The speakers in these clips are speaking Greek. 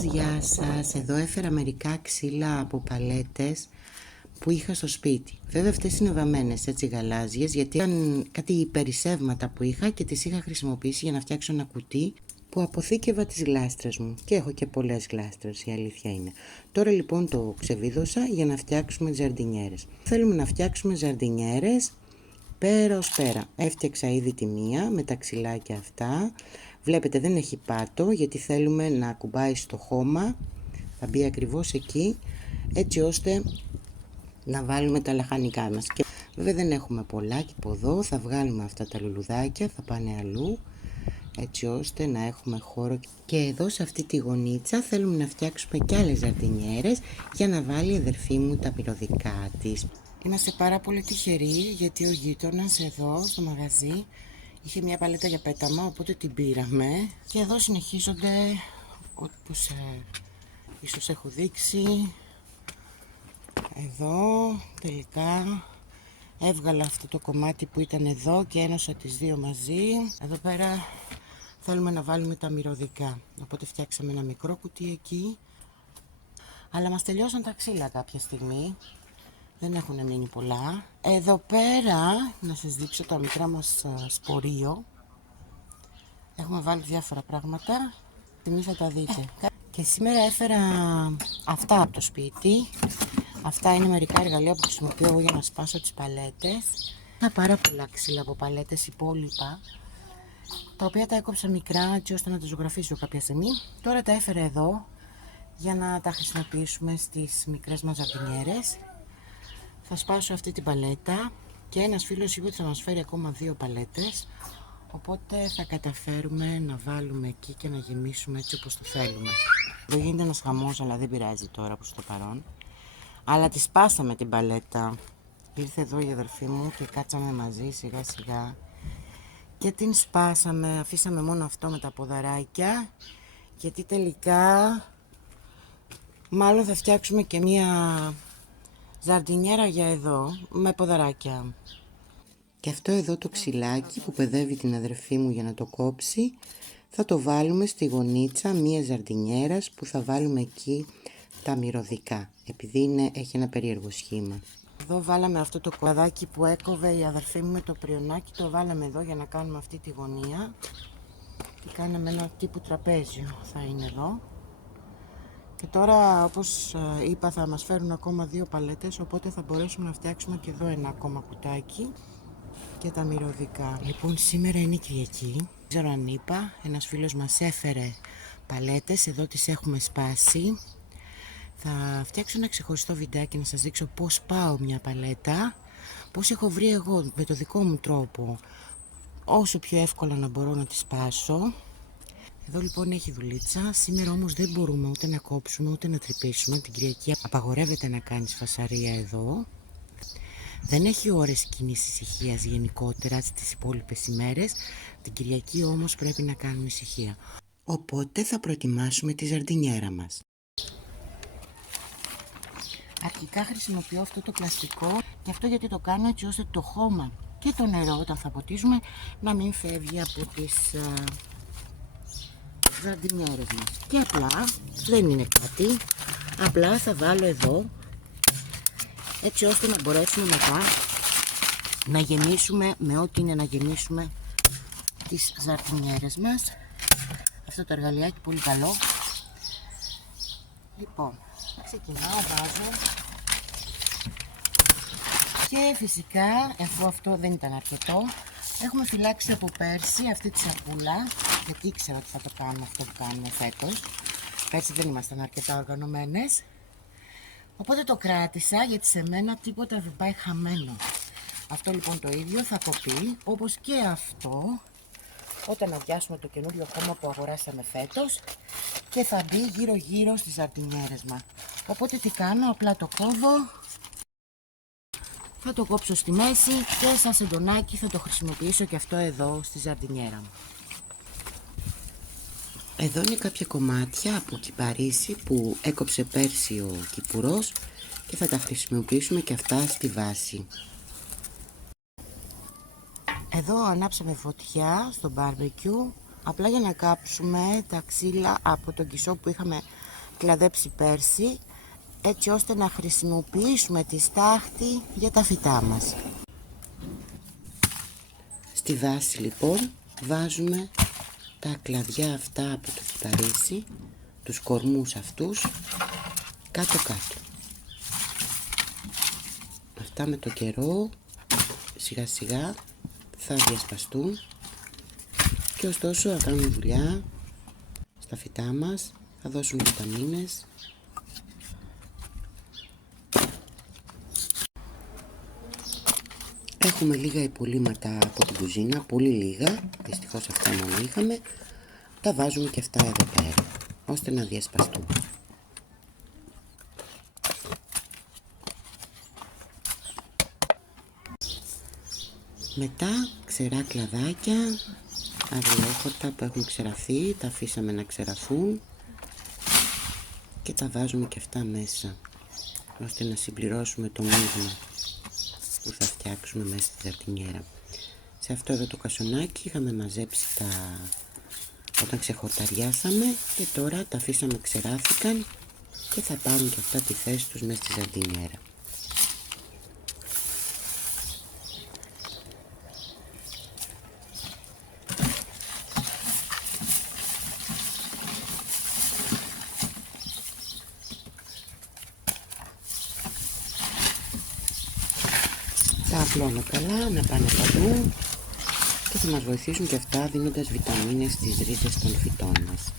Γεια σας, εδώ έφερα μερικά ξύλα από παλέτες που είχα στο σπίτι. Βέβαια αυτές είναι βαμμένες, έτσι γαλάζιες, γιατί ήταν κάτι περισσεύματα που είχα και τις είχα χρησιμοποιήσει για να φτιάξω ένα κουτί που αποθήκευα τις γλάστρες μου. Και έχω και πολλές γλάστρες, η αλήθεια είναι. Τώρα λοιπόν το ξεβίδωσα για να φτιάξουμε ζαρντινιέρες. Θέλουμε να φτιάξουμε ζαρντινιέρες πέρα ως πέρα. Έφτιαξα ήδη τη μία με τα ξυλάκια αυτά. Βλέπετε δεν έχει πάτο γιατί θέλουμε να ακουμπάει στο χώμα. Θα μπει ακριβώς εκεί έτσι ώστε να βάλουμε τα λαχανικά μας. Και βέβαια δεν έχουμε πολλά και από εδώ θα βγάλουμε αυτά τα λουλουδάκια, θα πάνε αλλού έτσι ώστε να έχουμε χώρο. Και εδώ σε αυτή τη γωνίτσα θέλουμε να φτιάξουμε και άλλες ζαρδινιέρες για να βάλει η αδερφή μου τα μυρωδικά της. Είμαστε πάρα πολύ τυχεροί γιατί ο γείτονας εδώ στο μαγαζί είχε μια παλέτα για πέταμα, οπότε την πήραμε. Και εδώ συνεχίζονται όπως ίσως έχω δείξει. Εδώ τελικά έβγαλα αυτό το κομμάτι που ήταν εδώ και ένωσα τις δύο μαζί. Εδώ πέρα θέλουμε να βάλουμε τα μυρωδικά, οπότε φτιάξαμε ένα μικρό κουτί εκεί. Αλλά μας τελειώσαν τα ξύλα κάποια στιγμή, δεν έχουν μείνει πολλά. Εδώ πέρα να σας δείξω το μικρά μας σπορείο. Έχουμε βάλει διάφορα πράγματα, στιγμή θα τα δείτε. Και σήμερα έφερα αυτά από το σπίτι. Αυτά είναι μερικά εργαλεία που χρησιμοποιώ εγώ για να σπάσω τις παλέτες. Είχα πάρα πολλά ξύλα από παλέτες υπόλοιπα, τα οποία τα έκοψα μικρά έτσι ώστε να τα ζωγραφίσω κάποια στιγμή. Τώρα τα έφερα εδώ για να τα χρησιμοποιήσουμε στις μικρές μας ζαρδινιέρες. Θα σπάσω αυτή την παλέτα και ένας φίλος είπε ότι θα μας φέρει ακόμα 2 παλέτες. Οπότε θα καταφέρουμε να βάλουμε εκεί και να γεμίσουμε έτσι όπως το θέλουμε. Εδώ γίνεται ένας χαμός, αλλά δεν πειράζει τώρα προς το παρόν. Αλλά τη σπάσαμε την παλέτα. Ήρθε εδώ η αδερφή μου και κάτσαμε μαζί σιγά σιγά και την σπάσαμε. Αφήσαμε μόνο αυτό με τα ποδαράκια, γιατί τελικά μάλλον θα φτιάξουμε και μία ζαρντινιέρα για εδώ με ποδαράκια. Και αυτό εδώ το ξυλάκι που παιδεύει την αδερφή μου για να το κόψει, θα το βάλουμε στη γωνίτσα μία ζαρντινιέρας που θα βάλουμε εκεί τα μυρωδικά, επειδή έχει ένα περίεργο σχήμα. Εδώ βάλαμε αυτό το κοδάκι που έκοβε η αδερφή μου με το πριονάκι, το βάλαμε εδώ για να κάνουμε αυτή τη γωνία και κάναμε ένα τύπου τραπέζιο θα είναι εδώ. Και τώρα όπως είπα θα μας φέρουν ακόμα 2 παλέτες, οπότε θα μπορέσουμε να φτιάξουμε και εδώ ένα ακόμα κουτάκι και τα μυρωδικά. Λοιπόν, σήμερα είναι Κυριακή, δεν ξέρω αν είπα, ένας φίλος μας έφερε παλέτες, εδώ τις έχουμε σπάσει. Θα φτιάξω ένα ξεχωριστό βιντεάκι να σας δείξω πώς πάω μια παλέτα, πώς έχω βρει εγώ με το δικό μου τρόπο όσο πιο εύκολα να μπορώ να τη σπάσω. Εδώ λοιπόν έχει δουλίτσα, σήμερα όμως δεν μπορούμε ούτε να κόψουμε ούτε να τρυπήσουμε, την Κυριακή απαγορεύεται να κάνεις φασαρία εδώ. Δεν έχει ώρες κοινής ησυχίας γενικότερα στις υπόλοιπες ημέρες, την Κυριακή όμως πρέπει να κάνουμε ησυχία. Οπότε θα προετοιμάσουμε τη ζαρντινιέρα μας. Αρχικά χρησιμοποιώ αυτό το πλαστικό και αυτό γιατί το κάνω έτσι ώστε το χώμα και το νερό όταν θα ποτίζουμε να μην φεύγει από τις ζαρντινιέρες μας. Και απλά, δεν είναι κάτι, απλά θα βάλω εδώ έτσι ώστε να μπορέσουμε μετά να γεμίσουμε με ό,τι είναι να γεμίσουμε τις ζαρντινιέρες μας. Αυτό το εργαλειάκι πολύ καλό. Λοιπόν, ξεκινάω, βάζω και φυσικά αφού αυτό δεν ήταν αρκετό έχουμε φυλάξει από πέρσι αυτή τη σακούλα, γιατί ήξερα ότι θα το κάνουμε αυτό που κάνουμε φέτος. Πέρσι δεν ήμασταν αρκετά οργανωμένες, οπότε το κράτησα γιατί σε μένα τίποτα δεν πάει χαμένο. Αυτό λοιπόν το ίδιο θα κοπεί όπως και αυτό όταν αδειάσουμε το καινούριο χώμα που αγοράσαμε φέτος και θα μπει γύρω γύρω στις ζαρντινιέρες μας. Οπότε τι κάνω, απλά το κόβω, θα το κόψω στη μέση και σαν σεντονάκι θα το χρησιμοποιήσω και αυτό εδώ στη ζαρντινιέρα μου. Εδώ είναι κάποια κομμάτια από κυπαρίσι που έκοψε πέρσι ο κυπουρός και θα τα χρησιμοποιήσουμε και αυτά στη βάση. Εδώ ανάψαμε φωτιά στο barbecue απλά για να κάψουμε τα ξύλα από τον κισό που είχαμε κλαδέψει πέρσι, έτσι ώστε να χρησιμοποιήσουμε τη στάχτη για τα φυτά μας. Στη βάση λοιπόν βάζουμε τα κλαδιά αυτά από το κυπαρίσι, τους κορμούς αυτούς, κάτω-κάτω. Αυτά με το καιρό σιγά σιγά θα διασπαστούν και ωστόσο θα κάνουν δουλειά στα φυτά μας, θα δώσουν βιταμίνες. Έχουμε λίγα υπολείμματα από την κουζίνα, πολύ λίγα, δυστυχώς αυτά μόνο είχαμε. Τα βάζουμε και αυτά εδώ πέρα, ώστε να διασπαστούν. Μετά ξερά κλαδάκια, αγριόχορτα που έχουν ξεραθεί, τα αφήσαμε να ξεραφούν και τα βάζουμε και αυτά μέσα, ώστε να συμπληρώσουμε το μείγμα που θα φτιάξουμε μέσα στη ζαρτινιέρα. Σε αυτό εδώ το κασονάκι είχαμε μαζέψει όταν ξεχορταριάσαμε και τώρα τα αφήσαμε ξεράφηκαν και θα πάρουν και αυτά τη θέση τους μέσα στη ζαρτινιέρα. Τα απλώνω καλά να πάνε παντού και θα μας βοηθήσουν και αυτά δίνοντας βιταμίνες στις ρίζες των φυτών μας.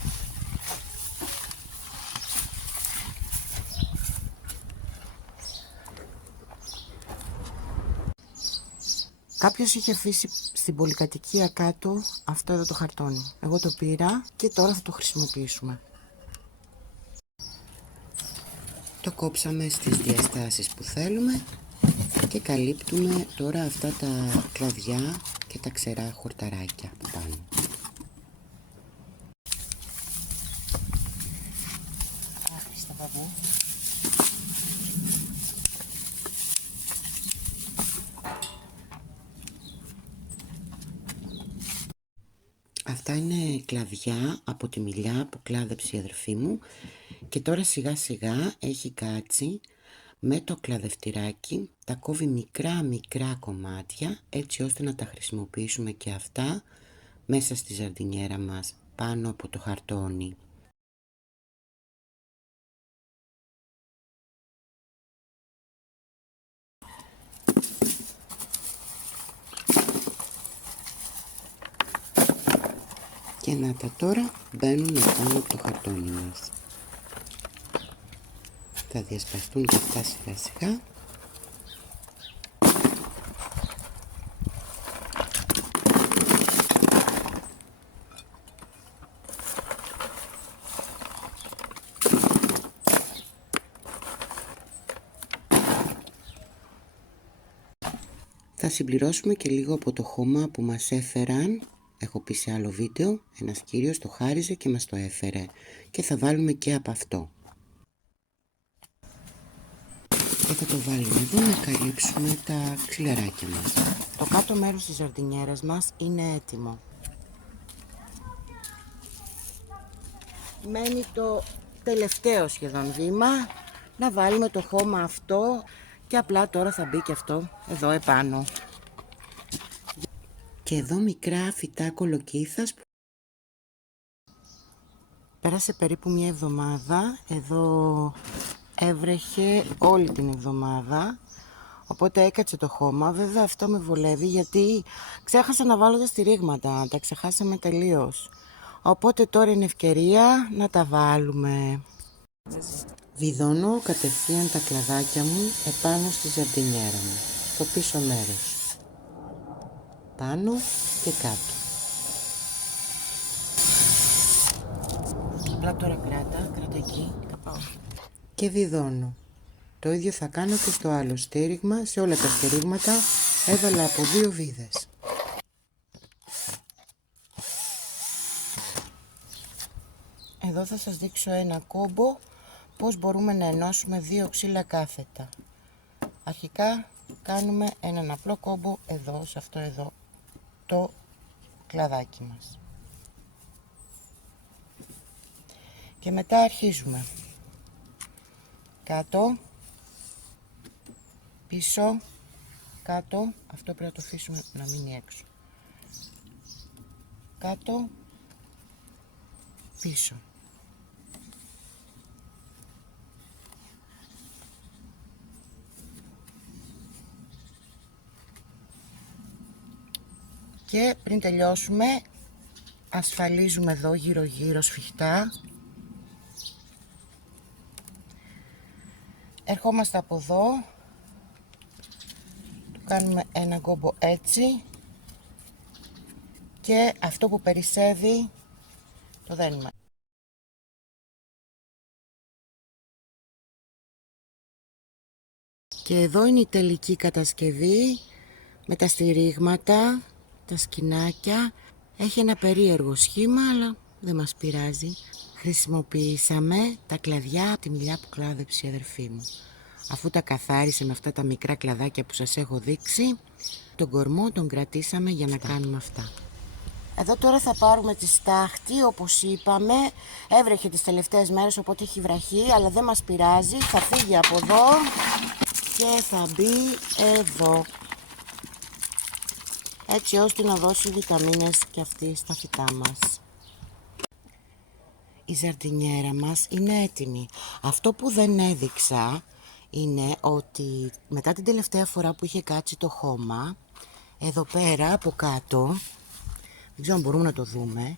Κάποιος είχε αφήσει στην πολυκατοικία κάτω αυτό εδώ το χαρτόνι. Εγώ το πήρα και τώρα θα το χρησιμοποιήσουμε. Το κόψαμε στις διαστάσεις που θέλουμε και καλύπτουμε τώρα αυτά τα κλαδιά και τα ξερά χορταράκια από πάνω. Αυτά είναι κλαδιά από τη μιλιά που κλάδεψε η αδερφή μου και τώρα σιγά σιγά έχει κάτσει με το κλαδευτηράκι, τα κόβει μικρά κομμάτια έτσι ώστε να τα χρησιμοποιήσουμε και αυτά μέσα στη ζαρτινιέρα μας πάνω από το χαρτόνι. Και να τα τώρα μπαίνουν πάνω από το χαρτόνι μας. Θα διασπαστούν και αυτά σιγά σιγά. Θα συμπληρώσουμε και λίγο από το χώμα που μας έφεραν. Έχω πει σε άλλο βίντεο, ένας κύριος το χάριζε και μας το έφερε και θα βάλουμε και από αυτό. Και θα το βάλουμε εδώ να καλύψουμε τα ξυλαράκια μας. Το κάτω μέρος της ζαρτινιέρας μας είναι έτοιμο. Μένει το τελευταίο σχεδόν βήμα, να βάλουμε το χώμα αυτό και απλά τώρα θα μπει και αυτό εδώ επάνω. Και εδώ μικρά φυτά κολοκύθας. Πέρασε περίπου μια εβδομάδα, εδώ έβρεχε όλη την εβδομάδα, οπότε έκατσε το χώμα. Βέβαια αυτό με βολεύει γιατί ξέχασα να βάλω τα στηρίγματα, τα ξεχάσαμε τελείως. Οπότε τώρα είναι ευκαιρία να τα βάλουμε. Βιδώνω κατευθείαν τα κλαδάκια μου επάνω στη ζαρτινιέρα μου, στο πίσω μέρος. Πάνω και κάτω. Απλά τώρα κράτα εκεί, καπάω. Και βιδώνω. Το ίδιο θα κάνω και στο άλλο στήριγμα, σε όλα τα στηρίγματα έβαλα από 2 βίδες. Εδώ θα σας δείξω ένα κόμπο πώς μπορούμε να ενώσουμε 2 ξύλα κάθετα. Αρχικά κάνουμε έναν απλό κόμπο εδώ, σε αυτό εδώ το κλαδάκι μας. Και μετά αρχίζουμε κάτω, πίσω, κάτω, αυτό πρέπει να το αφήσουμε να μείνει έξω, κάτω, πίσω. Και πριν τελειώσουμε ασφαλίζουμε εδώ γύρω γύρω σφιχτά. Ερχόμαστε από εδώ, του κάνουμε ένα γκόμπο έτσι και αυτό που περισσεύει το δένουμε. Και εδώ είναι η τελική κατασκευή με τα στηρίγματα, τα σκηνάκια. Έχει ένα περίεργο σχήμα, αλλά δεν μας πειράζει. Χρησιμοποιήσαμε τα κλαδιά από τη μιλιά που κλάδεψε η αδερφή μου. Αφού τα καθάρισε με αυτά τα μικρά κλαδάκια που σας έχω δείξει, τον κορμό τον κρατήσαμε για να κάνουμε αυτά. Εδώ τώρα θα πάρουμε τη στάχτη, όπως είπαμε. Έβρεχε τις τελευταίες μέρες, οπότε έχει βραχεί, αλλά δεν μας πειράζει. Θα φύγει από εδώ και θα μπει εδώ, έτσι ώστε να δώσει βιταμίνες και αυτή στα φυτά μας. Η ζαρντινιέρα μας είναι έτοιμη. Αυτό που δεν έδειξα είναι ότι μετά την τελευταία φορά που είχε κάτσει το χώμα, εδώ πέρα από κάτω, δεν ξέρω αν μπορούμε να το δούμε,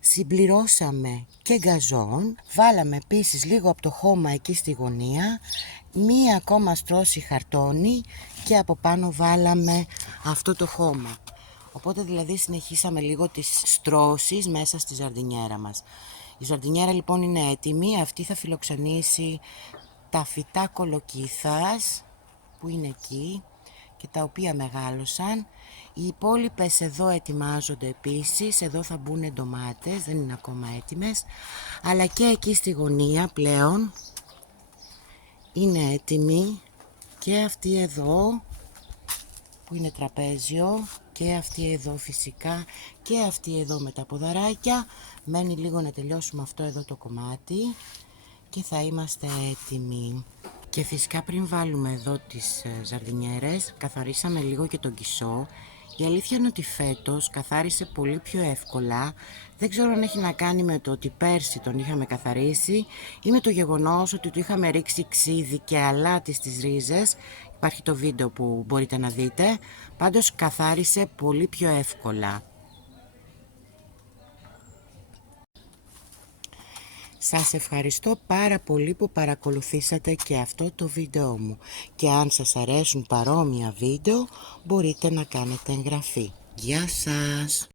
συμπληρώσαμε και γκαζόν, βάλαμε επίσης λίγο από το χώμα εκεί στη γωνία, μία ακόμα στρώση χαρτόνι και από πάνω βάλαμε αυτό το χώμα. Οπότε δηλαδή συνεχίσαμε λίγο τις στρώσεις μέσα στη ζαρντινιέρα μας. Η ζαρντινιέρα λοιπόν είναι έτοιμη, αυτή θα φιλοξενήσει τα φυτά κολοκύθας που είναι εκεί και τα οποία μεγάλωσαν. Οι υπόλοιπες εδώ ετοιμάζονται επίσης, εδώ θα μπουν ντομάτες, δεν είναι ακόμα έτοιμες, αλλά και εκεί στη γωνία πλέον είναι έτοιμη και αυτή εδώ που είναι τραπέζιο και αυτή εδώ φυσικά και αυτή εδώ με τα ποδαράκια. Μένει λίγο να τελειώσουμε αυτό εδώ το κομμάτι και θα είμαστε έτοιμοι. Και φυσικά πριν βάλουμε εδώ τις ζαρδινιέρες καθαρίσαμε λίγο και τον κισό. Η αλήθεια είναι ότι φέτος καθάρισε πολύ πιο εύκολα. Δεν ξέρω αν έχει να κάνει με το ότι πέρσι τον είχαμε καθαρίσει ή με το γεγονός ότι του είχαμε ρίξει ξύδι και αλάτι στις ρίζες. Υπάρχει το βίντεο που μπορείτε να δείτε. Πάντως καθάρισε πολύ πιο εύκολα. Σας ευχαριστώ πάρα πολύ που παρακολουθήσατε και αυτό το βίντεο μου. Και αν σας αρέσουν παρόμοια βίντεο μπορείτε να κάνετε εγγραφή. Γεια σας!